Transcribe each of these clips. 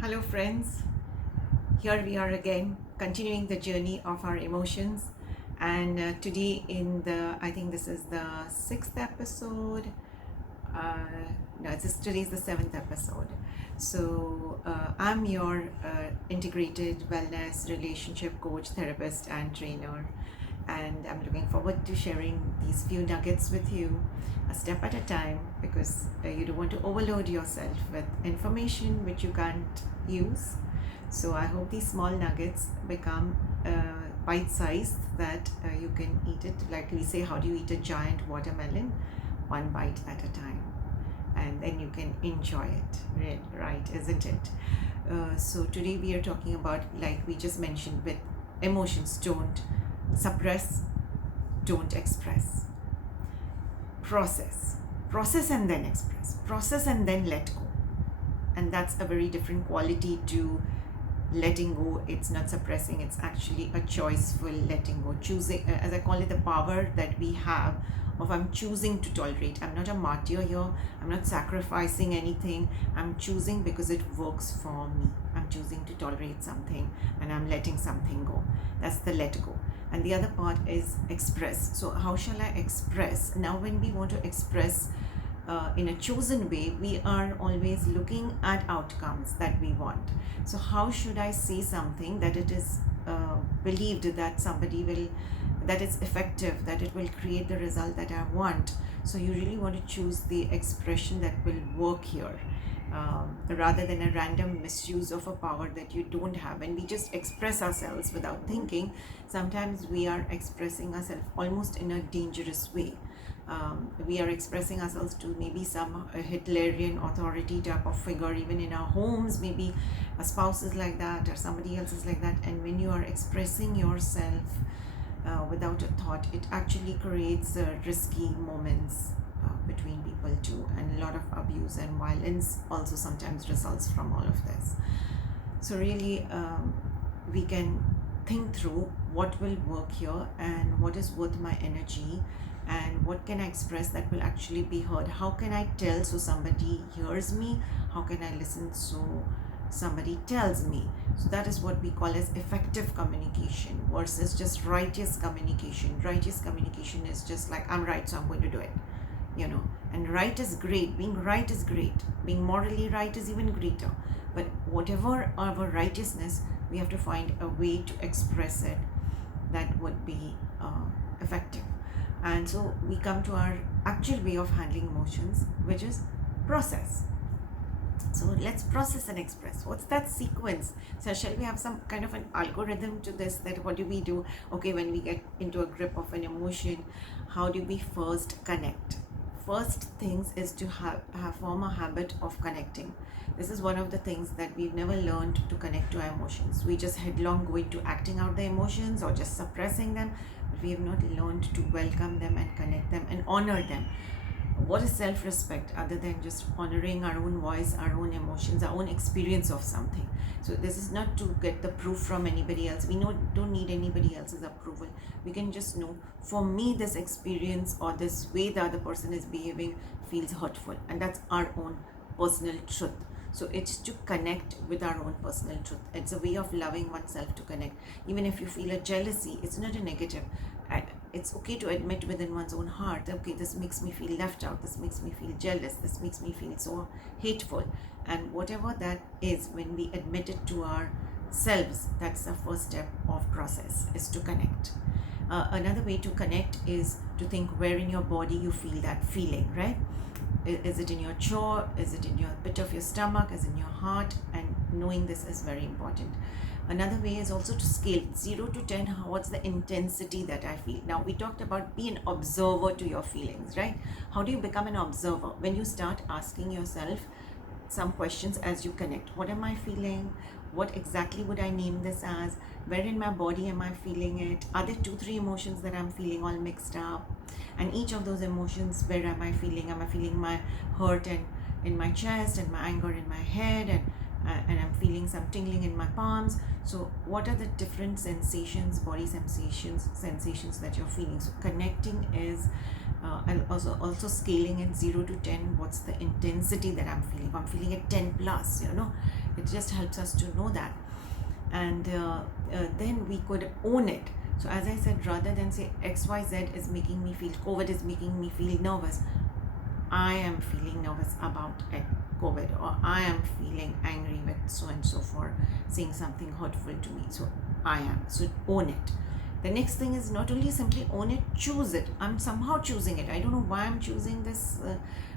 Hello, friends. Here we are again, continuing the journey of our emotions. And today, I think this is the sixth episode. No, today's the seventh episode. So, I'm your integrated wellness relationship coach, therapist, and trainer. And I'm looking forward to sharing these few nuggets with you a step at a time because you don't want to overload yourself with information which you can't use. So I hope these small nuggets become bite sized that you can eat it. Like we say, how do you eat a giant watermelon? One bite at a time. And then you can enjoy it, right? Isn't it? So today we are talking about, like we just mentioned, with emotions. Don't suppress, don't express. Process and then express. Process and then let go. And that's a very different quality to letting go. It's not suppressing, it's actually a choiceful letting go, choosing, as I call it, the power that we have of I'm choosing to tolerate. I'm not a martyr here, I'm not sacrificing anything. I'm choosing because it works for me. I'm choosing to tolerate something and I'm letting something go. That's the let go. And the other part is express. So how shall I express? Now when we want to express in a chosen way, we are always looking at outcomes that we want. So how should I say something that it is believed that somebody will, that it's effective, that it will create the result that I want? So you really want to choose the expression that will work here, rather than a random misuse of a power that you don't have. When we just express ourselves without thinking, sometimes we are expressing ourselves almost in a dangerous way. We are expressing ourselves to maybe some Hitlerian authority type of figure, even in our homes. Maybe a spouse is like that or somebody else is like that. And when you are expressing yourself without a thought, it actually creates risky moments between people too, and a lot of abuse and violence also sometimes results from all of this. So really, we can think through what will work here and what is worth my energy, and what can I express that will actually be heard. How can I tell so somebody hears me? How can I listen so somebody tells me? So that is what we call as effective communication versus just righteous communication. Righteous communication is just like, I'm right, so I'm going to do it, and right is great. Being right is great. Being morally right is even greater. But whatever our righteousness, we have to find a way to express it that would be effective. And so we come to our actual way of handling emotions, which is process. So let's process and express. What's that sequence? So shall we have some kind of an algorithm to this, that what do we do? Okay, when we get into a grip of an emotion, how do we first connect? First things is to form a habit of connecting. This is one of the things that we've never learned, to connect to our emotions. We just headlong go into acting out the emotions or just suppressing them, but we have not learned to welcome them and connect them and honor them. What is self-respect other than just honoring our own voice, our own emotions, our own experience of something? So this is not to get the proof from anybody else. We don't need anybody else's approval. We can just know, for me, this experience or this way the other person is behaving feels hurtful, and that's our own personal truth. So it's to connect with our own personal truth. It's a way of loving oneself, to connect. Even if you feel a jealousy, it's not a negative. It's okay to admit within one's own heart, okay, this makes me feel left out, this makes me feel jealous, this makes me feel so hateful. And whatever that is, when we admit it to ourselves, that's the first step of process, is to connect. Another way to connect is to think where in your body you feel that feeling, right? Is it in your jaw? Is it in your pit of your stomach? Is it in your heart? And knowing this is very important. Another way is also to scale 0 to 10. What's the intensity that I feel? Now, we talked about be an observer to your feelings, right? How do you become an observer? When you start asking yourself some questions as you connect. What am I feeling? What exactly would I name this as? Where in my body am I feeling it? Are there 2-3 emotions that I'm feeling all mixed up? And each of those emotions, where am I feeling? Am I feeling my hurt and in my chest, and my anger in my head, and I'm feeling some tingling in my palms? So what are the different sensations, body sensations that you're feeling? So connecting is and also scaling in 0 to 10. What's the intensity that I'm feeling? If I'm feeling at 10 plus, It just helps us to know that. And then we could own it. So as I said, rather than say XYZ is making me feel, COVID is making me feel nervous, I am feeling nervous about COVID, or I am feeling angry with so and so for saying something hurtful to me. So I am. So own it. The next thing is not only simply own it, choose it. I'm somehow choosing it. I don't know why I'm choosing this,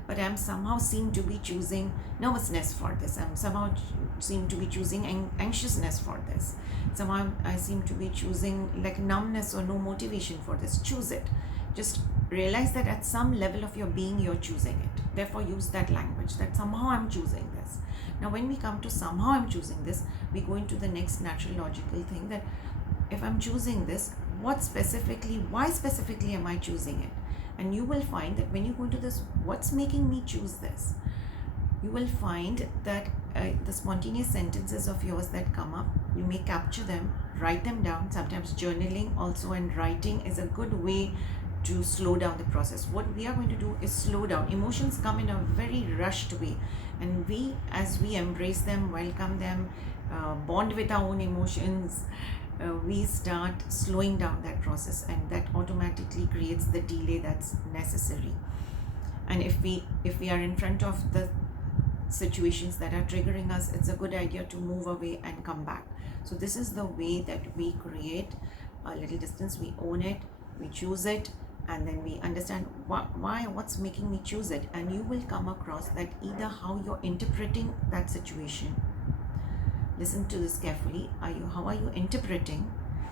but I'm somehow seem to be choosing nervousness for this. I'm somehow seem to be choosing anxiousness for this. Somehow I seem to be choosing like numbness or no motivation for this. Choose it. Just realize that at some level of your being, you're choosing it. Therefore, use that language that somehow I'm choosing this. Now, when we come to somehow I'm choosing this, we go into the next natural logical thing that if I'm choosing this, why specifically am I choosing it? And you will find that when you go into this, what's making me choose this? You will find that the spontaneous sentences of yours that come up, you may capture them, write them down. Sometimes journaling also and writing is a good way to slow down the process. What we are going to do is slow down. Emotions come in a very rushed way, and we, as we embrace them, welcome them, bond with our own emotions, we start slowing down that process, and that automatically creates the delay that's necessary. And if we are in front of the situations that are triggering us, it's a good idea to move away and come back. So this is the way that we create a little distance. We own it, we choose it, and then we understand what's making me choose it. And you will come across that either how you're interpreting that situation. Listen to this carefully. How are you interpreting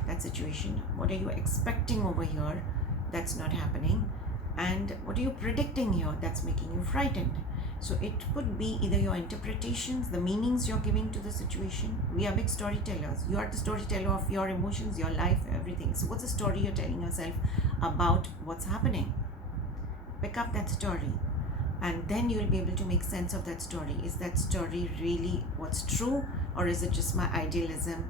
that situation? What are you expecting over here that's not happening? And what are you predicting here that's making you frightened? So it could be either your interpretations, the meanings you're giving to the situation. We are big storytellers. You are the storyteller of your emotions, your life, everything. So what's the story you're telling yourself about what's happening? Pick up that story, and then you'll be able to make sense of that story. Is that story really what's true, or is it just my idealism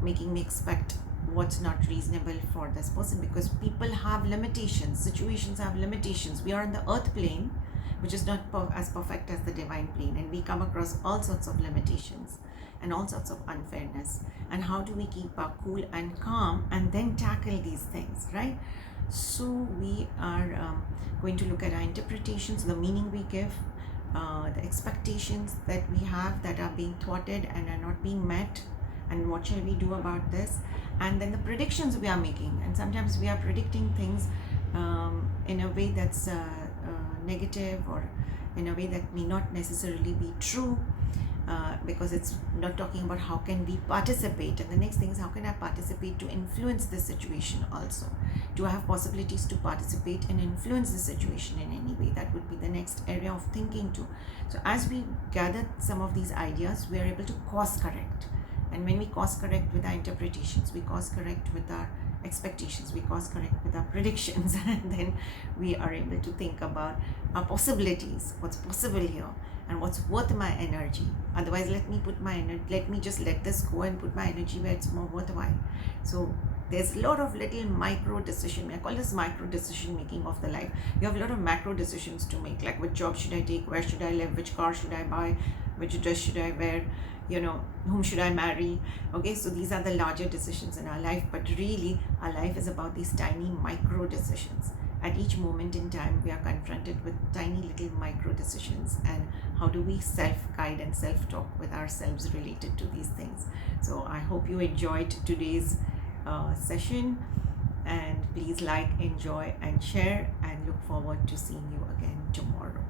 making me expect what's not reasonable for this person? Because people have limitations, situations have limitations. We are on the earth plane, which is not as perfect as the divine plane, and we come across all sorts of limitations and all sorts of unfairness. And how do we keep our cool and calm and then tackle these things, right? So we are going to look at our interpretations, the meaning we give, the expectations that we have that are being thwarted and are not being met, and what shall we do about this? And then the predictions we are making, and sometimes we are predicting things in a way that's negative, or in a way that may not necessarily be true, because it's not talking about how can we participate. And the next thing is, how can I participate to influence this situation also? Do I have possibilities to participate and influence the situation in any way? That would be the next area of thinking too. So as we gather some of these ideas, we are able to course correct. And when we course correct with our interpretations, we course correct with our expectations, we course correct with our predictions, and then we are able to think about our possibilities, what's possible here, and what's worth my energy. Otherwise, let me just let this go and put my energy where it's more worthwhile. So there's a lot of little micro decision. I call this micro decision making of the life. You have a lot of macro decisions to make, like which job should I take, where should I live, which car should I buy, which dress should I wear, whom should I marry? Okay, so these are the larger decisions in our life, but really our life is about these tiny micro decisions. At each moment in time, we are confronted with tiny little micro decisions, and how do we self-guide and self-talk with ourselves related to these things. So I hope you enjoyed today's session, and please like, enjoy and share, and look forward to seeing you again tomorrow.